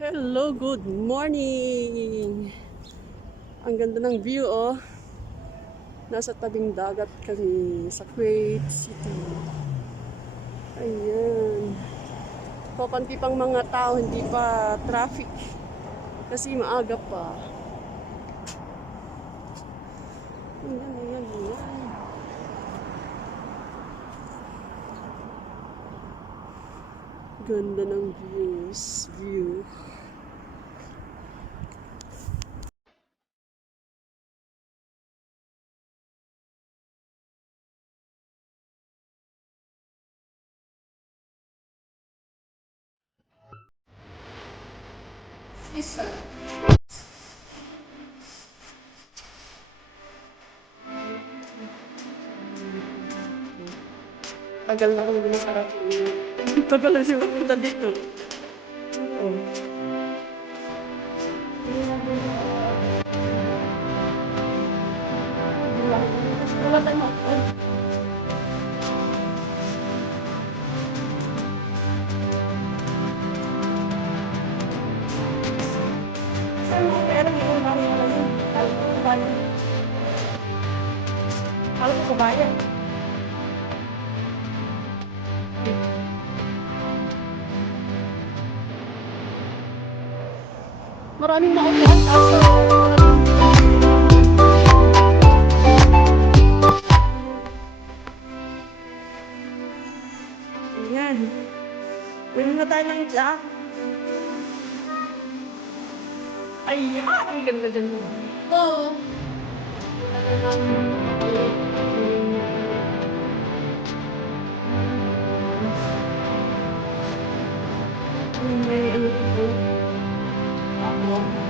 Hello, good morning! Ang ganda ng view, oh. Nasa tabing dagat kami sa Kuwait City. Ayan. Papanti pang mga tao, hindi pa traffic. Kasi maaga pa. Ayan, ayan, ayan. Ganda ng view. Tagal na kami masarap. Tagal na siya pupunta dito. Oh. Wala tayong makakon. Saan mo pera mo kung bakit wala yun? Alam ko kabayan. Alam ko kabayan. Maraming naupuan kaso ayan. Pwede na tayo ng isla. Ayan, ang ganda dyan. Oo. May ano ito. Ako.